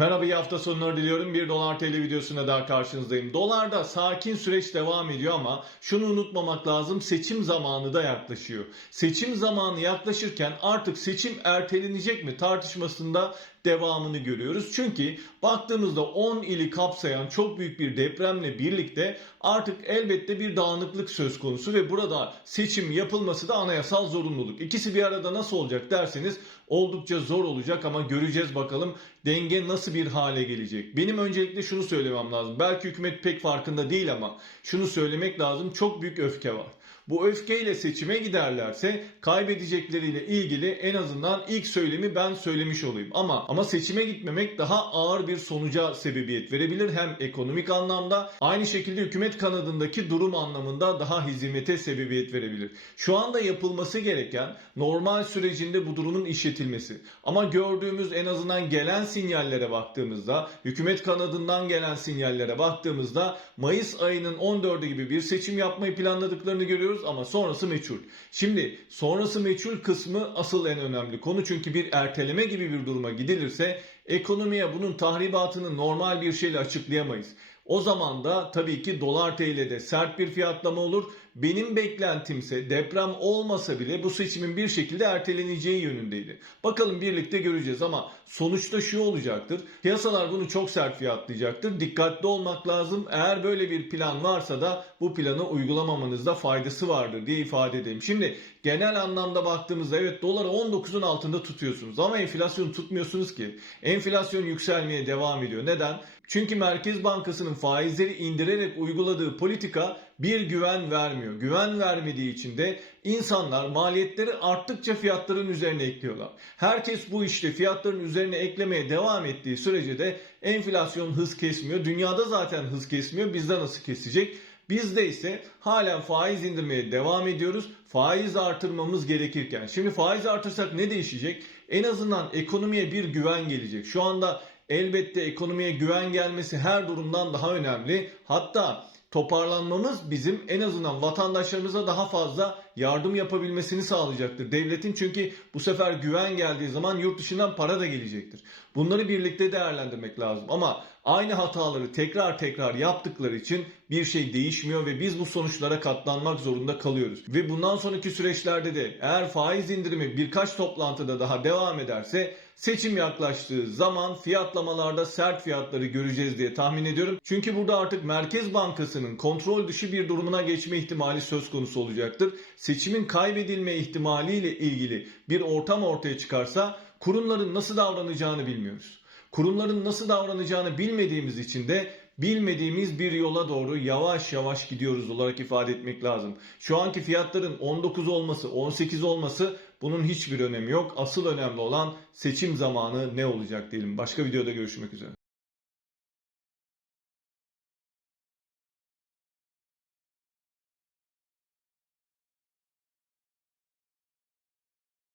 Merhaba iyi hafta sonları diliyorum. Bir Dolar TL videosuna daha karşınızdayım. Dolarda sakin süreç devam ediyor ama şunu unutmamak lazım. Seçim zamanı da yaklaşıyor. Seçim zamanı yaklaşırken artık seçim ertelenecek mi tartışmasında devamını görüyoruz. Çünkü baktığımızda 10 ili kapsayan çok büyük bir depremle birlikte artık elbette bir dağınıklık söz konusu ve burada seçim yapılması da anayasal zorunluluk. İkisi bir arada nasıl olacak derseniz oldukça zor olacak ama göreceğiz bakalım denge nasıl bir hale gelecek. Benim öncelikle şunu söylemem lazım. Belki hükümet pek farkında değil ama şunu söylemek lazım. Çok büyük öfke var. Bu öfkeyle seçime giderlerse kaybedecekleriyle ilgili en azından ilk söylemi ben söylemiş olayım. Ama ama seçime gitmemek daha ağır bir sonuca sebebiyet verebilir hem ekonomik anlamda aynı şekilde hükümet kanadındaki durum anlamında daha hizmete sebebiyet verebilir. Şu anda yapılması gereken normal sürecinde bu durumun işletilmesi. Ama gördüğümüz en azından gelen sinyallere baktığımızda, hükümet kanadından gelen sinyallere baktığımızda Mayıs ayının 14'ü gibi bir seçim yapmayı planladıklarını görüyoruz ama sonrası meçhul. Şimdi sonrası meçhul kısmı asıl en önemli konu çünkü bir erteleme gibi bir duruma gidilirse ekonomiye bunun tahribatını normal bir şeyle açıklayamayız. O zaman da tabii ki dolar TL'de sert bir fiyatlama olur. Benim beklentimse deprem olmasa bile bu seçimin bir şekilde erteleneceği yönündeydi. Bakalım birlikte göreceğiz ama sonuçta şu olacaktır. Piyasalar bunu çok sert fiyatlayacaktır. Dikkatli olmak lazım. Eğer böyle bir plan varsa da bu planı uygulamamanızda faydası vardır diye ifade edeyim. Şimdi genel anlamda baktığımızda evet doları 19'un altında tutuyorsunuz ama enflasyonu tutmuyorsunuz ki. Enflasyon yükselmeye devam ediyor. Neden? Çünkü Merkez Bankası'nın faizleri indirerek uyguladığı politika bir güven vermiyor. Güven vermediği için de insanlar maliyetleri arttıkça fiyatların üzerine ekliyorlar. Herkes bu işte fiyatların üzerine eklemeye devam ettiği sürece de enflasyon hız kesmiyor. Dünyada zaten hız kesmiyor. Bizde nasıl kesecek? Bizde ise halen faiz indirmeye devam ediyoruz. Faiz artırmamız gerekirken. Şimdi faiz artırsak ne değişecek? En azından ekonomiye bir güven gelecek. Şu anda elbette ekonomiye güven gelmesi her durumdan daha önemli. Hatta toparlanmamız bizim en azından vatandaşlarımıza daha fazla yardım yapabilmesini sağlayacaktır. Devletin çünkü bu sefer güven geldiği zaman yurt dışından para da gelecektir. Bunları birlikte değerlendirmek lazım. Ama aynı hataları tekrar tekrar yaptıkları için bir şey değişmiyor ve biz bu sonuçlara katlanmak zorunda kalıyoruz. Ve bundan sonraki süreçlerde de eğer faiz indirimi birkaç toplantıda daha devam ederse seçim yaklaştığı zaman fiyatlamalarda sert fiyatları göreceğiz diye tahmin ediyorum. Çünkü burada artık Merkez Bankası'nın kontrol dışı bir durumuna geçme ihtimali söz konusu olacaktır. Seçimin kaybedilme ihtimaliyle ilgili bir ortam ortaya çıkarsa kurumların nasıl davranacağını bilmiyoruz. Kurumların nasıl davranacağını bilmediğimiz için de bilmediğimiz bir yola doğru yavaş yavaş gidiyoruz olarak ifade etmek lazım. Şu anki fiyatların 19 olması, 18 olması bunun hiçbir önemi yok. Asıl önemli olan seçim zamanı ne olacak diyelim. Başka videoda görüşmek üzere.